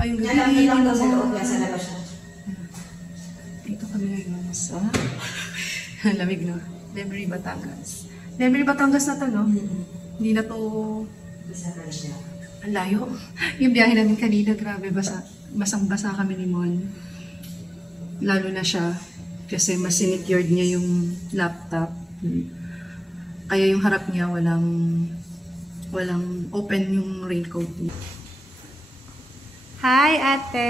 Ayun, Nalang daw sa loob niya, sa labas siya. Dito kami ngayon sa lamig no? Lemery, Batangas. Lemery, Batangas na to, no? Hindi na to... Isa ka siya. Ang layo. Yung biyahe namin kanina, grabe, basang-basa kami ni Mon. Lalo na siya, kasi mas sinecured niya yung laptop. Kaya yung harap niya, walang open yung raincoat niya. Hi, ate!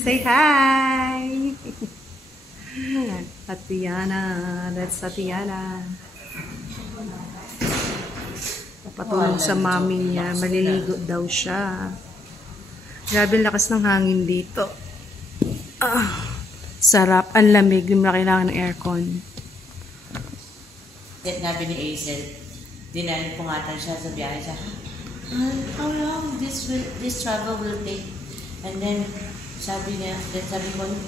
Say hi! Tatiana, that's Tatiana. Patulong sa mami niya, maliligo daw siya. Grabe lakas ng hangin dito. Sarap, ang lamig, hindi mo na kailangan ng aircon. At nabi ni Aisel, dinalin pungatan siya sa biyahe siya. How long this travel will take? And then sabi ko,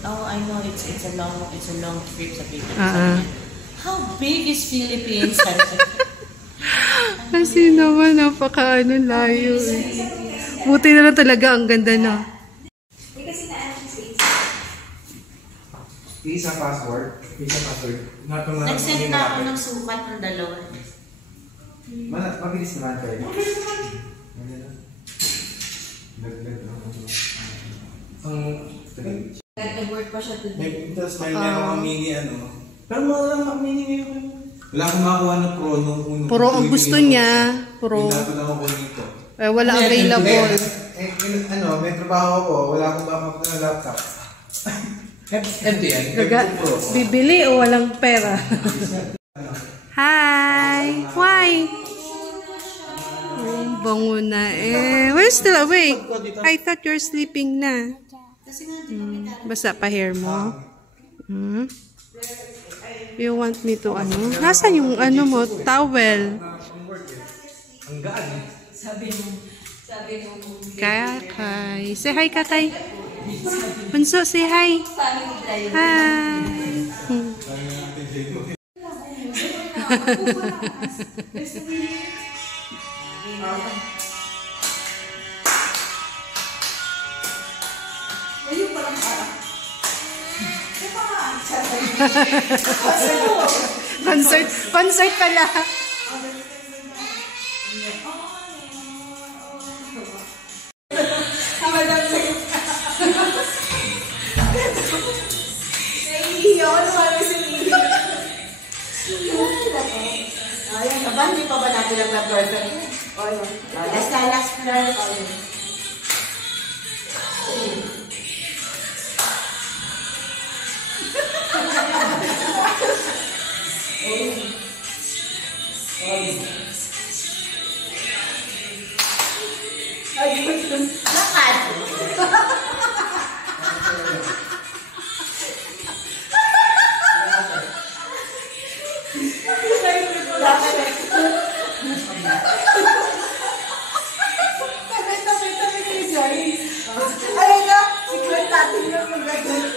oh I know it's a long trip sa Philippines. How big is Philippines? Kasi naman layo eh. Buti na lang talaga, ang ganda na. Isa password. Nag-set na ako ng sukat ng dalawa. Mabilis naman kayo. Nag-work pa siya today. Tapos may meron kang mini Pero wala lang mini ngayon. Wala akong makakuha ng pro nung unang. Pro ang gusto niya. Pro. Wala available. May trabaho ako. Wala akong makakuha ng laptop. Empty yan. Bibili o walang pera? Hi! Why? Bango na eh. Why still awake? I thought you're sleeping na. Basa pa hair mo? You want me to Nasaan yung mo? Towel. Ang gaan. Sabi mo. Kakay. Say hi, Kakay. Bunso, say hi. Hi. Concert pala. Ayan, hindi pa ba natin nag-perfect? Last floor.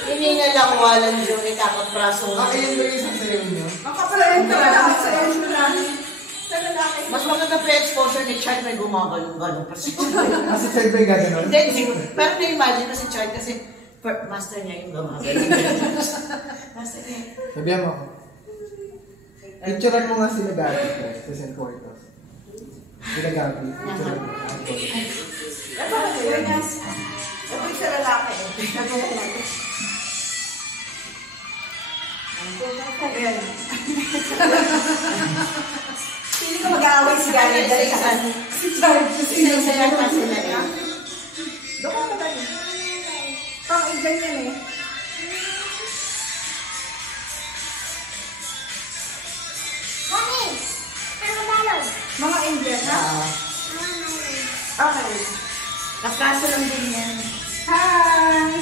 Hiningal lang walang jury tapos praso. Ayun ba yung isang sayo nyo? Mas maganda pa yung exposure ni Chad may gumagano-gano pa siya. Kasi sa'yo ba yung gagano'n? Hindi, pero na-imagine ko si Chad kasi master niya yung gumagano. Master niya. Sabihan mo ako. Picturean mo nga sila Gabi, sa St. Portos. Sila Gabi. Picturean mo. Ito yung sa lalaki. Sino ka mag-aaway si Gabi? Si Chad. Isa-isa lang sila eh. Doon ka ba rin? Pang-igan yan eh. Mami! Ano ba? Mga Indian, ha? Okay. Nakaso lang din yan. Hi!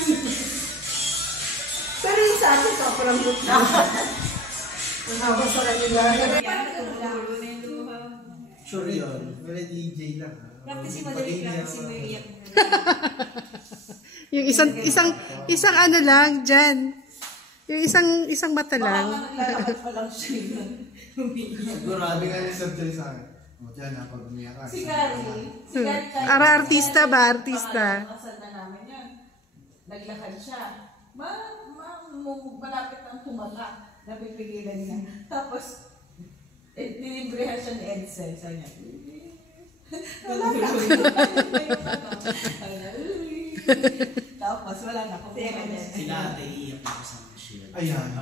Pero yung sa akin, ito parang good na. Ang sa kanila. Sure yun. Wala DJ lang. Practice mo dali, practice mo iyak. Yung isang lang dyan. Yung isang mata lang. Baka naglalakad pa lang siya yun. Sigurado nga yung subject sa akin. O, dyan, pag umiyak ka. Si Gary. Si Gary kahit- Ara, artista ba? Artista. Kasal na namin yan. Naglakad siya. Malapit ang tumata. Napipigilan niya. Tapos, nilibrehan siya ni Edsel. Sabi niya, wala na. Tapos, wala na. Sila ate iiyak na kasama siya. Ayan.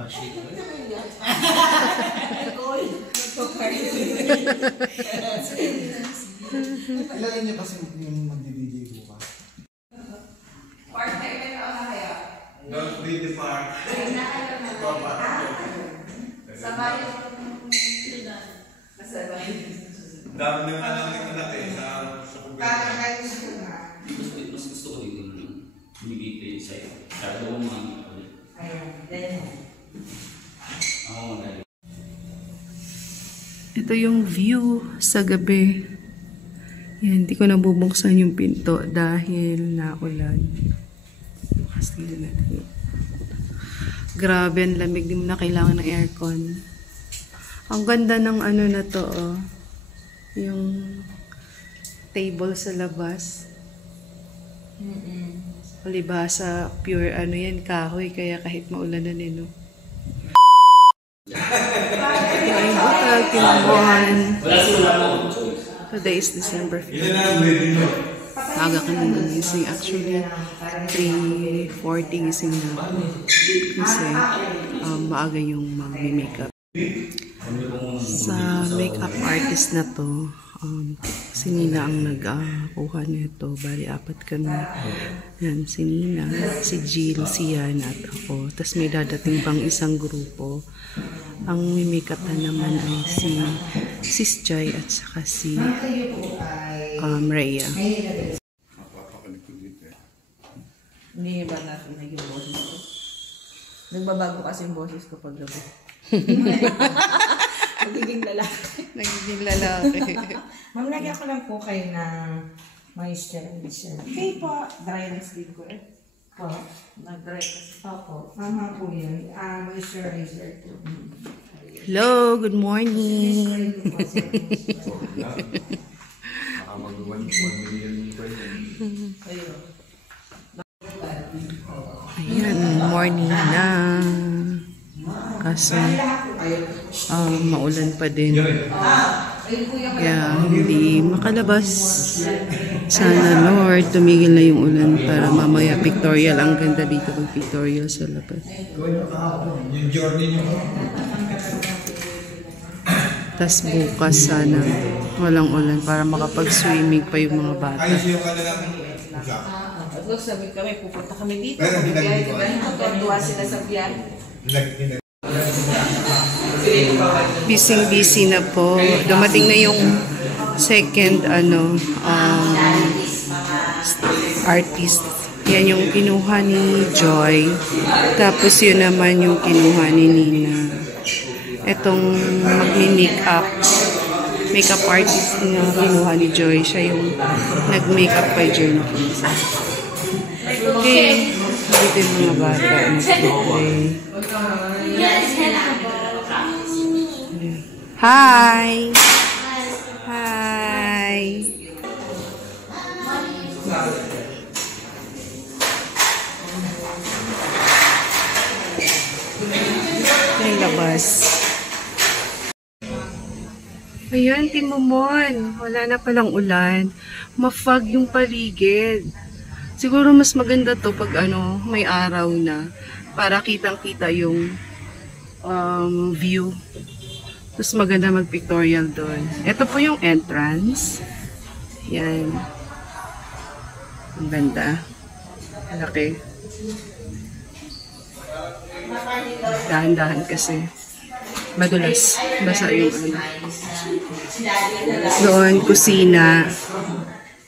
Kilala niyo kasi yung magdi-DJ bukas. Don't be the park. Dami ng anak eh sa kubeta. Mas gusto ko dito yung binibigay sa'yo. Sabi ko mga ako magaling. Ito yung view sa gabi. Yan, hindi ko nabubuksan yung pinto dahil naulan. Bukas din natin. Grabe, ang lamig. Di mo na kailangan ng aircon. Ang ganda ng ano na to, oh. Yung table sa labas. Palibasa, pure ano yan, kahoy. Kaya kahit maulan na nino. Today is December 15. Aga ka na nagising. Actually, 3:40 gising na ako. Kasi maaga yung mag-makeup. Sa makeup artist na to, si Nina ang nag-kuha nito. Bali, 4 kami. Yan, si Nina, si Jill, si Yan, at ako. Tapos may dadating pang isang grupo. Ang makeup na naman ay si Sis Joy at saka si Rhea. Hindi ba natin naging boses ko? Nagbabago kasi yung boses ko pag gabi. Magiging lalaki. Nagiging lalaki. Ma'am, lagyan ko lang po kayo ng moisturizer. Okay po. Dry na skin ko eh. Po. Nag-dry kasi. Opo. Mama po yun. Moisturizer po. Hello, good morning. Baka mag-1 million Ayun. Ayan, morning na. Kaso, maulan pa din. Kaya hindi makalabas. Sana Lord, tumigil na yung ulan para mamaya pictorial. Ang ganda dito pag pictorial sa labas. Yung journey nyo. Tas bukas sana walang ulan para makapag-swimming pa yung mga bata. Ayos yung kanilang usak. Tapos sabi kami, pupunta kami dito. Pero hindi Biyahe, nag-iba. diba? Tuwa sila sa biyahe. Busy na po. Dumating na yung second artist. Yan yung kinuha ni Joy. Tapos yun naman yung kinuha ni Nina. Etong magmi-makeup. Makeup artist na kinuha ni Joy. Siya yung nag-makeup kay Joy. Okay. Dito yung mga bata. Nag-play. Hi! Hi! Yung labas. Ayan, Timomon. Wala na palang ulan. Ma-fog yung paligid. Siguro mas maganda to pag may araw na. Para kitang-kita yung view. Tapos maganda mag-pictorial doon. Ito po yung entrance. Yan. Ang ganda. Laki. Dahan-dahan kasi. Madulas. Basa yung Doon, kusina.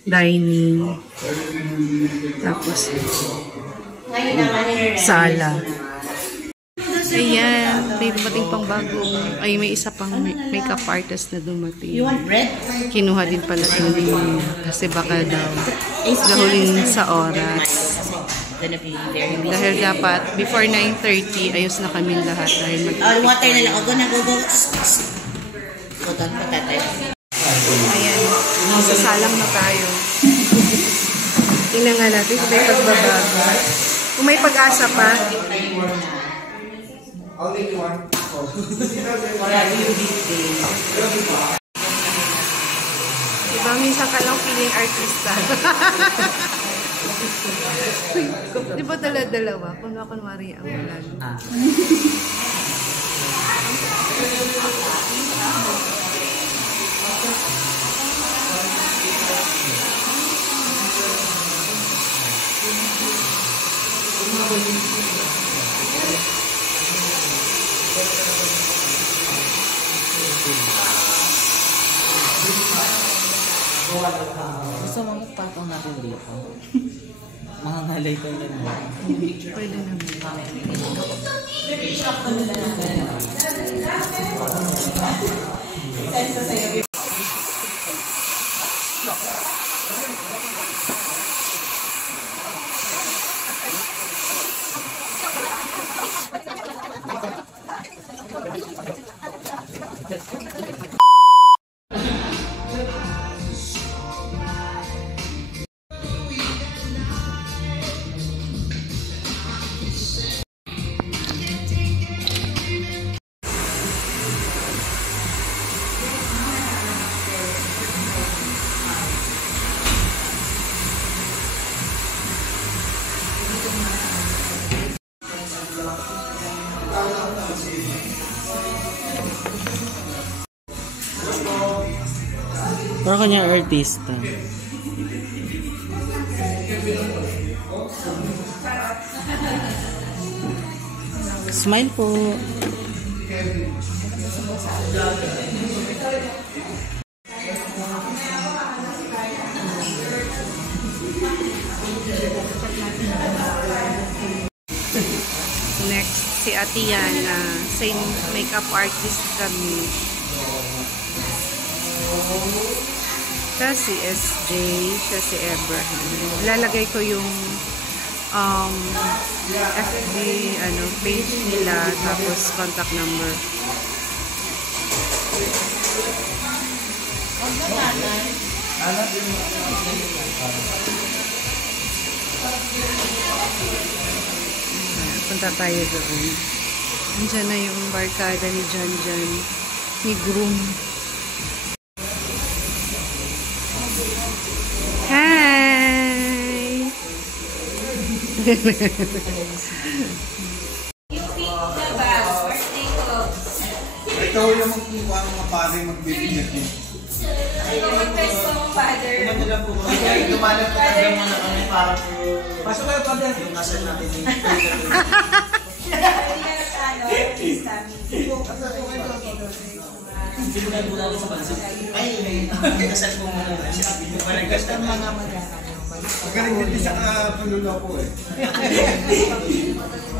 Dining. Tapos, sala. Ayan, may dumating pang bagong, may isa pang makeup artist na dumating. You want bread? Kinuha din pala ito ni kasi baka daw gahulin sa oras. Gonna be very busy. Dahil dapat, before 9:30, ayos na kami lahat dahil Water na lang. Go na, go. Hold on, pata tayo. Magsasalang na tayo. Tingnan nga natin kung may pagbabago. Kung may pag-asa pa. Only one. Diba, minsan ka lang feeling artista. Diba dala-dalawa? Kunwari ang ulan. Gusto mo magpatong natin dito? Mga ngalay ko yun mo. Pwede naman. Pero kanya artista. Smile po. Next, si Ate Yana. Same makeup artist kami. Siya si SJ, siya si Abraham. Lalagay ko yung FB page nila, tapos contact number. Punta tayo doon. Andiyan na yung barkada ni Janjan, ni Groom. Hi! Ikaw yung magkukuha ng mga pare magbibigyan niya. Dumalang po tayo mga kami para po... Pasok kayo pa din. Yung kasal natin yung... Simulan po natin sa pansin. Ay, kasal po muna. Basta mga mag-anak. Magaling din sa panluloko eh.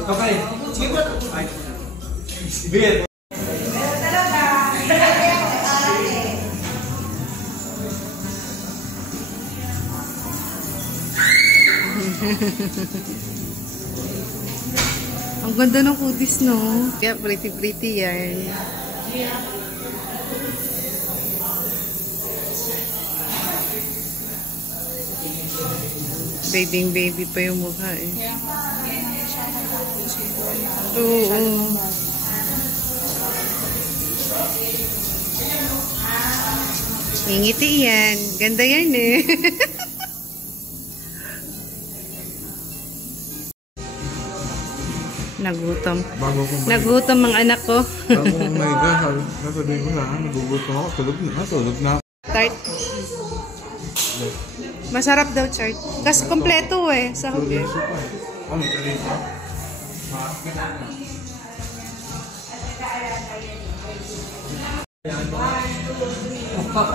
Okay. Sige po. Beer. Ang ganda ng kutis, no? Kaya pretty yan. Baby pa yung mukha eh. Oo. Ngingiti yan. Ganda yan eh. Nagutom. Nagutom ang anak ko. Bago umaga, sasabihin ko na, nagugutom ako, tulog na. Tart. Masarap daw, Chart. Kasi kompleto eh. Sa huli. Ano, tarito?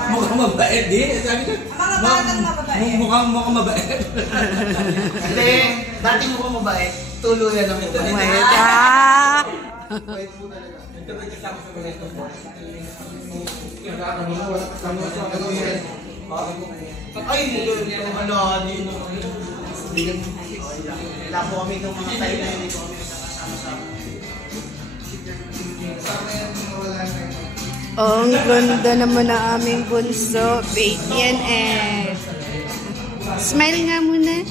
Mukhang mabait din. Sabi ko, mukhang mabait. Hindi, dati mukhang mabait. Tuluyan ang ito. Wait, ah! Ito ba kasama sa mga ito po? Ay, itong ano, wala po kami itong mga tayo na hindi ko kami kasama-sama. Oh, ang ganda naman na aming bunso. Baby and egg. Smile nga muna.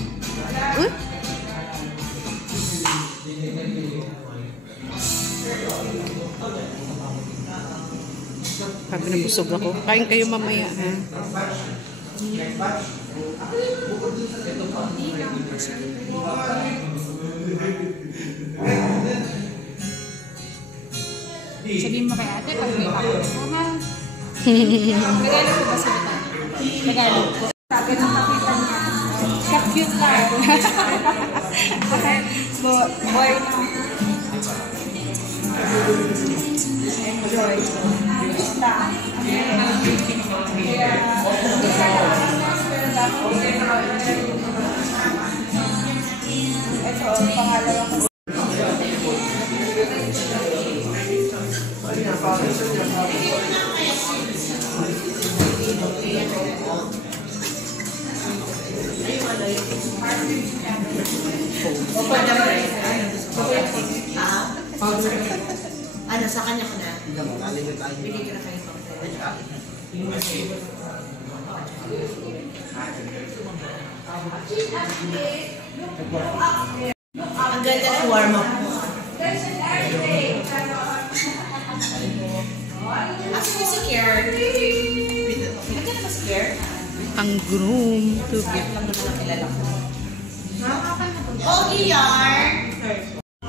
Sabi na busog ako. Kain kayo mamaya, ha? Sabihin mo kay ate, pag may ako. Mama, Tagalog ko ba salita? Tagalog ko. Sabi ng kapitan niya, cute lang. Boy na. Enjoy. Basta. Ito, pangalawa ko. Ano, sa kanya ko na? Bigay ko na kayo ang ganda ng warm-up mo. Actually, si Kier. Nagkana ba si Kier? Ang groom to be. Lang naman ang kilala ko. Oh, Iyar!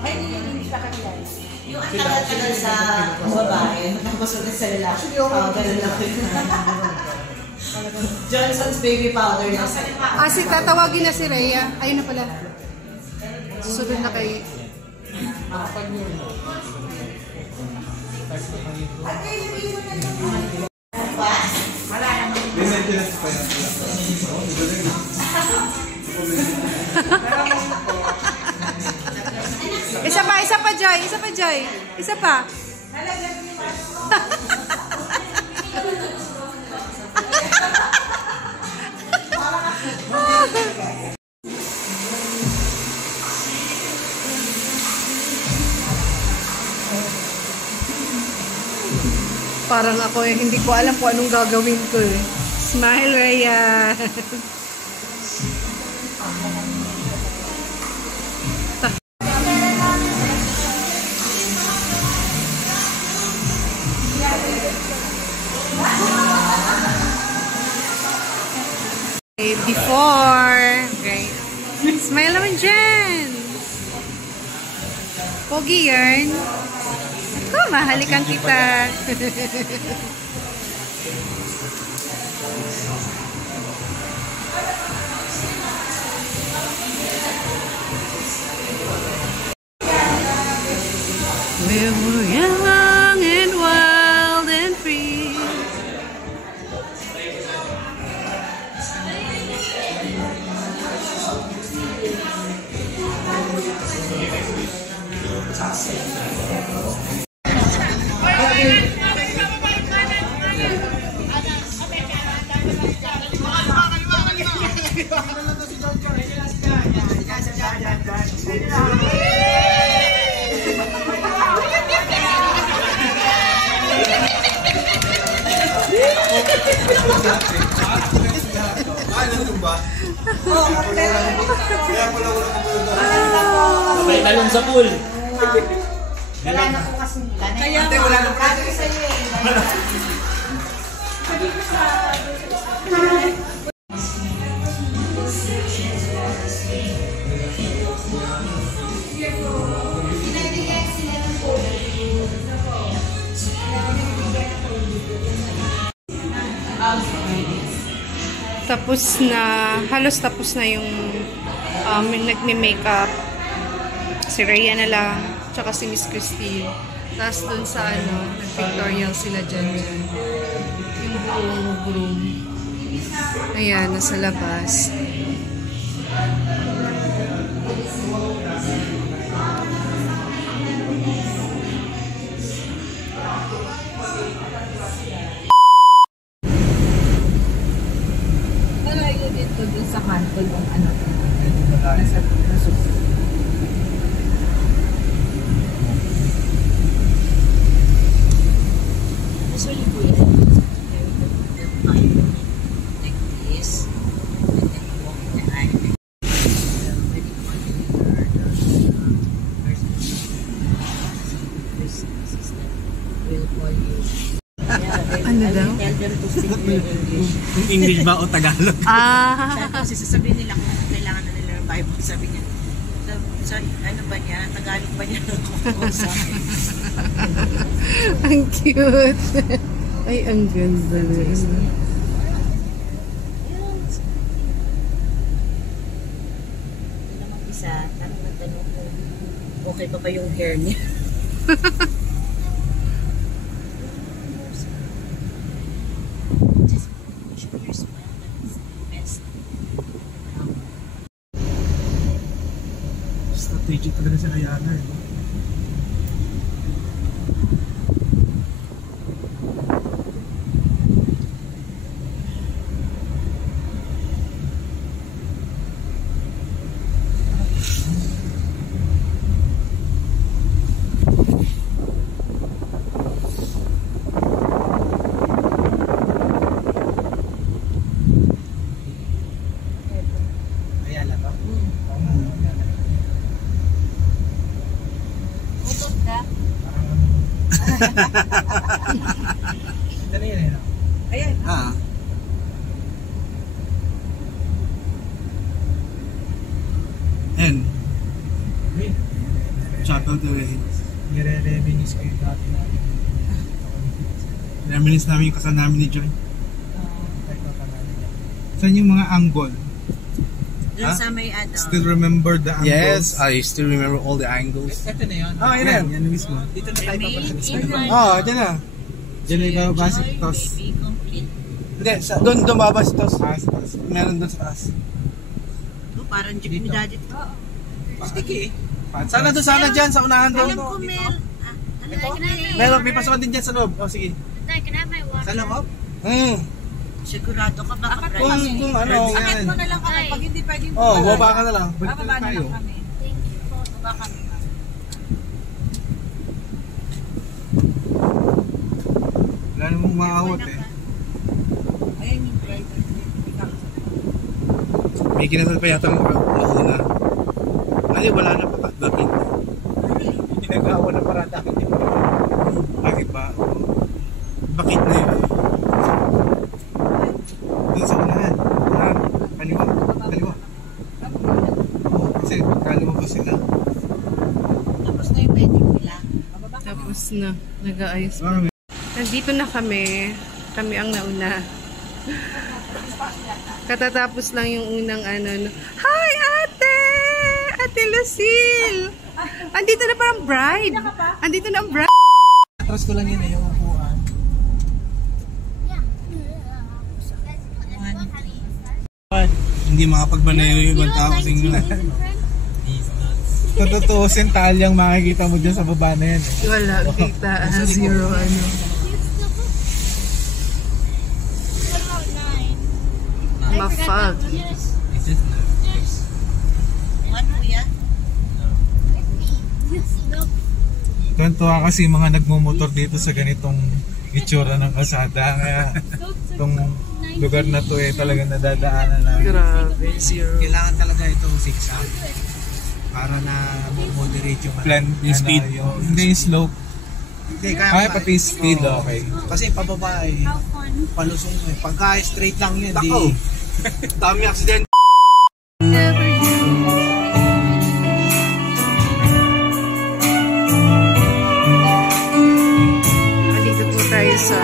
Ay, hindi pa kakilala. Yung ang tagal-tagal sa babae, tapos ulit sa lalaki. Ganun lang. Johnson's baby powder na sa Si tatawagin na si Rhea. Ayun na pala. Susunod na kay... Isa pa, Joy. Isa pa. Parang ako hindi ko alam kung anong gagawin ko eh. Smile, Rhea. Before. Okay. Smile naman dyan. Pogi yarn. Ako, mahalikan kita. We were young and wild and free. May talong sa pool. Wala na po kasi. Ate, wala nang Sabi ko sa'yo eh. Sabi ko sa... Tapos na, halos tapos na yung nagme-makeup. Si Rhea na lang, tsaka si Miss Christine. Tapos dun sa nag-pictorial sila dyan. Yung buong groom. Ayan, nasa labas. Nalayo dito dun sa kanto yung anak. Nasa Usually, like this, and then walk in the eye. When you want to learn Christmas is that we'll call you. Yeah, Ano I daw? will tell them to speak their English. English ba o Tagalog? Kasi sasabihin nila kung kailangan na nila ng Bible, sabi niya. So, ano ba niya? Tagalog ba niya? Sa akin. Ang cute. Ay, ang ganda na. Ito naman isa, tanong kung okay pa ba yung hair niya. Just show your smile, that's the best. Strategic talaga si Ayana. Ayala ba? Utot ka. Ano yun? Ayan. Ah. And, shout out to Ray. Nire-reminis ko yung dati natin. Reminisce namin yung kasal namin ni Joy. Kahit pa pangalan niya. Saan yung mga angle? Doon sa may ano. Still remember the angles? Yes, I still remember all the angles. Ito na yun. Ah, yun na. Yan mismo. Dito na tayo papasal. Oo, dyan na. Dyan na ibababa si Tos. Be complete. Hindi, doon bababa si Tos. Meron doon sa taas. No, parang jeep ni daddy. Sticky eh. Sana doon, sana dyan, sa unahan doon. Alam ko meron. Meron, may pasukan din dyan sa loob. O, sige. Tay, can I have my water? Sa loob? Sigurado ka baka Kung ano, Akit yan. mo na lang kami. Pag hindi pwede mo. Oh, baba ka na lang. Balik Bababa na tayo. lang kami. Thank you po. Baba kami. Wala namang maawat eh. Ayan yung driver. May kinasal pa yata mauna. Ay, wala na patakdakin. Ginagawa na parada. Bakit ba? Bakit na yun? Doon sa unahan. Unahan. Kaliwa. Kaliwa. Oo, kasi pagkaliwa pa sila. tapos na yung wedding nila. Tapos na. Nag-aayos pa. Ah, Nandito na kami. Kami ang nauna. Katatapos lang yung unang ano. Hi, ate! Ate Lucille! Andito na parang bride. Andito na ang bride. Atras ko lang yun eh, yung upuan. hindi makapagmanayo yung ibang tao kasing Tututusin talyang makikita mo dyan sa baba na yan. Wala, kita. Zero, ano. Ma-fog. What, kuya? Tuwan-tuwa kasi mga nagmumotor dito sa ganitong itsura ng kalsada. Kaya itong lugar na to eh talagang nadadaanan na. Grabe, zero. Kailangan talaga ito zigzag para na moderate yung Plan, yung speed. Hindi yung slope. Hindi, Ay, pati speed, okay. Kasi pababa eh, palusong eh. Pagka straight lang yun, di. Tako! Dami accident! Dito po tayo sa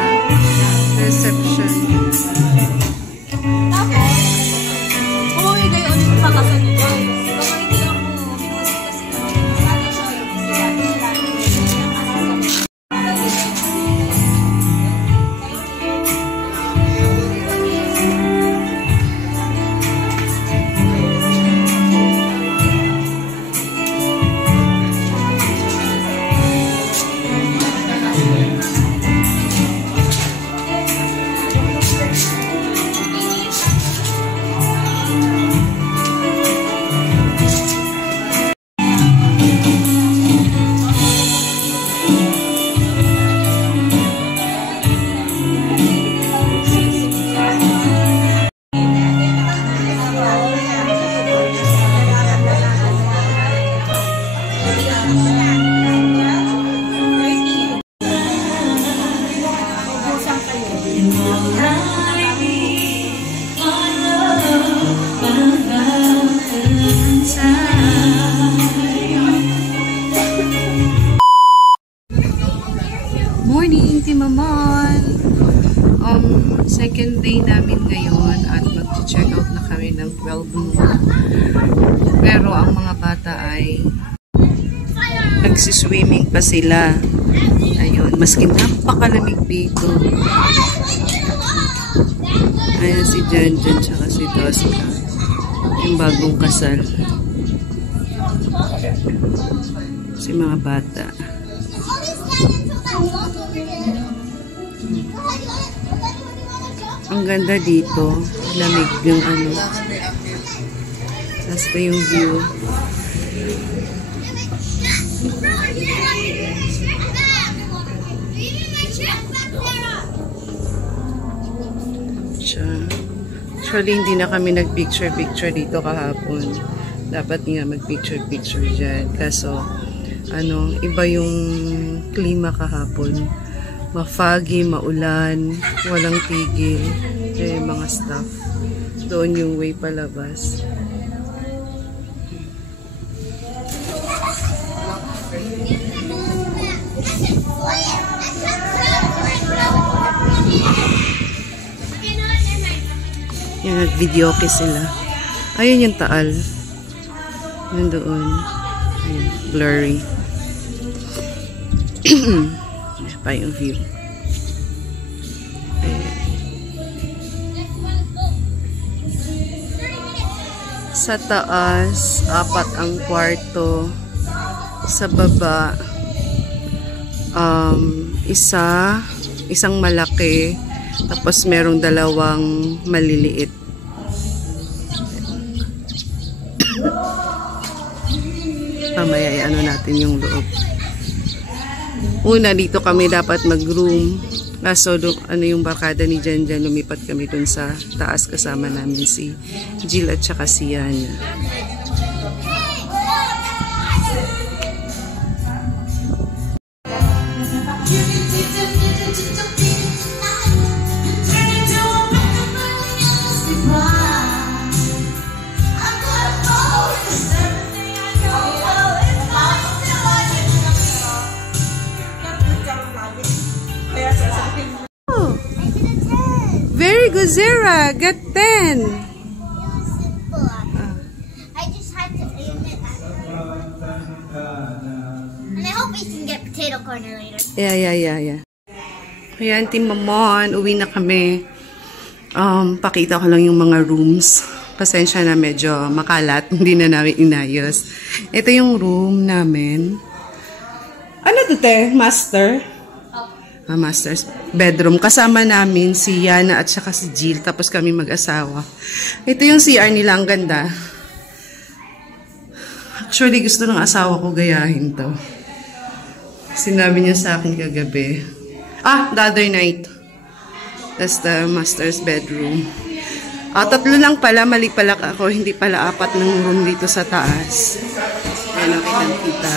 reception. Umuwi kayo ulit pa kasi nito. Baka hindi ako binusin kasi sana siya second day namin ngayon at mag-check out na kami ng 12 noon. Pero ang mga bata ay nagsiswimming pa sila. Ayun, maski napakalamig dito. Ayan si Janjan tsaka si Tosca. Yung bagong kasal. Si mga bata. Ang ganda dito. Lamig yung ano. Tapos pa yung view. Actually, hindi na kami nag-picture-picture dito kahapon. Dapat nga mag-picture-picture dyan. Kaso, ano, iba yung klima kahapon. Ma-foggy, maulan, walang tigil. Eh, mga staff. Doon yung way palabas. Yan, nag-videoke sila. Ayun yung Taal. Yun doon. Ayun, blurry. Ayan pa yung view. Ayan. Sa taas, 4 ang kwarto. Sa baba, isang malaki. Tapos merong 2 maliliit. Mamaya ano natin yung loob. Una, dito kami dapat mag-room. Kaso, ano yung barkada ni Janjan, lumipat kami dun sa taas kasama namin si Jill at saka si Yana. Very good, Zara. Got 10. It was simple. I just had to aim it at her. And I hope we can get potato corner later. Yeah. Ayan, Team Mamon, uwi na kami. Pakita ko lang yung mga rooms. Pasensya na, medyo makalat. Hindi na namin inayos. Ito yung room namin. Ano to, te? Master? Master's bedroom. Kasama namin si Yana at saka si Jill. Tapos kami mag-asawa. Ito yung CR nila. Ang ganda. Actually, gusto ng asawa ko gayahin to. Sinabi niya sa akin kagabi. The other night. That's the master's bedroom. 3 lang pala. Mali pala ako. Hindi pala 4 ng room dito sa taas. Ayan, kita.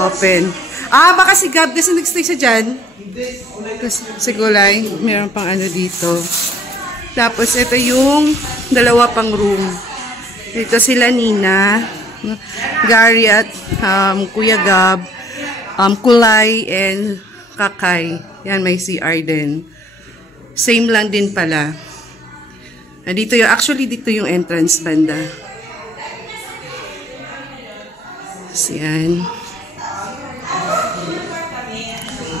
Open. Baka si Gab kasi nagstay siya dyan. Si Gulay, meron pang ano dito. Tapos, ito yung 2 pang room. Dito sila Nina, Gary at Kuya Gab, Kulay, and Kakay. Yan, may CR din. Same lang din pala. Dito yung, actually, dito yung entrance banda. So, yan.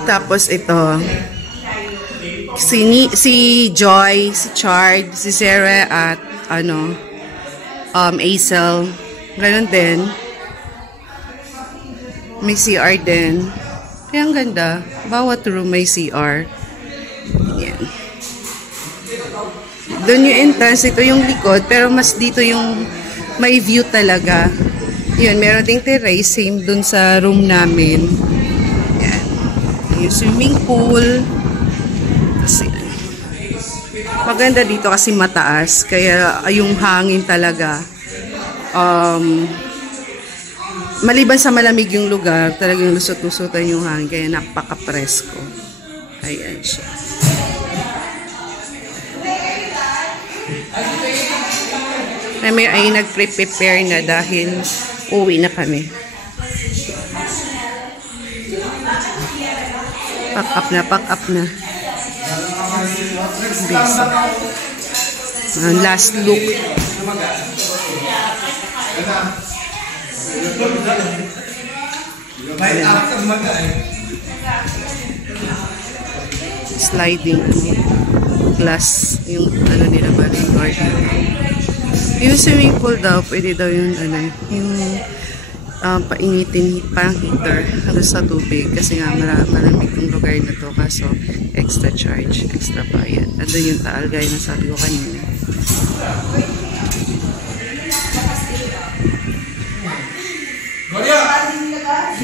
Tapos ito, si Joy, si Chard, si Sarah at Aisel. Ganon din. May CR din. Kaya ang ganda. Bawat room may CR. Yan. Doon yung entrance, ito yung likod, pero mas dito yung may view talaga. Yun, meron ding terrace, same dun sa room namin. Yung swimming pool. Kasi maganda dito kasi mataas. Kaya yung hangin talaga. Maliban sa malamig yung lugar, talagang lusot-lusutan yung hangin. Kaya napaka-presko. Ayan siya. Ay nag-prepare na dahil uwi na kami. Pack up na. Last look. Sliding glass yung ano nila ba yung swimming pool daw pwede daw yung ano yung painitin pang heater sa tubig kasi nga malamig yung lugar na to kaso extra charge, extra bayad. Ano yung taal gaya na sabi ko kanina. Gloria!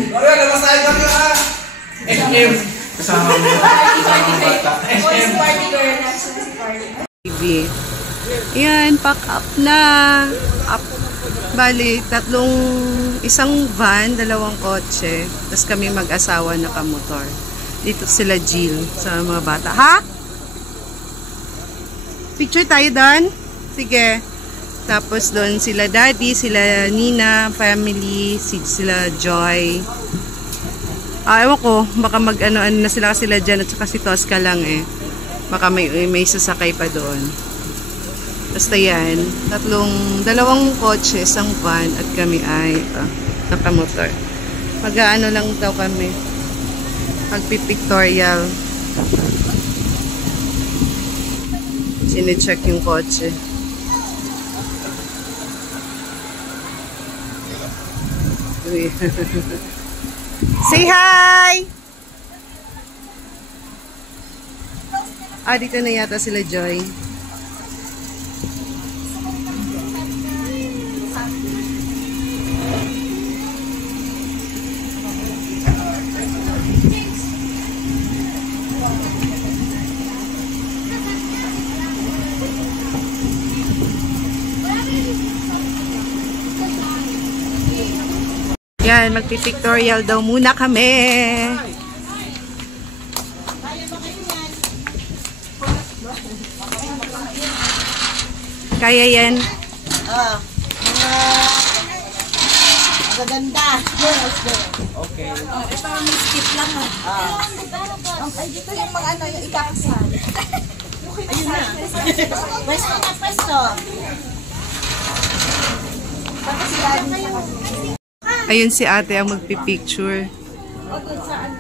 Gloria, labas tayo kami ah! SM! Kasama mo. Kasama bata. SM! TV. Yan, pack up na. Up. Bali, isang van, 2 kotse. Tapos kami mag-asawa na kamotor. Dito sila Jill sa mga bata. Ha? Picture tayo doon? Sige. Tapos doon sila Daddy, sila Nina, family, sila Joy. Ewan ko, baka mag-ano na sila dyan at saka si Tosca lang eh. Baka may sasakay pa doon. Basta yan, 2 kotse, isang van at kami ay nakamotor. Mag-ano lang daw kami. Magpipictorial. Sine-check yung kotse. Say hi! Dito na yata sila Joy. Yan, magpipictorial daw muna kami. Kaya yan. Magaganda. Okay. Ito ang skip lang Ay, dito yung mga ano, yung ikakasal. Ayun na. Pwesto na, pwesto. Ayun si ate ang magpipicture. O, doon saan?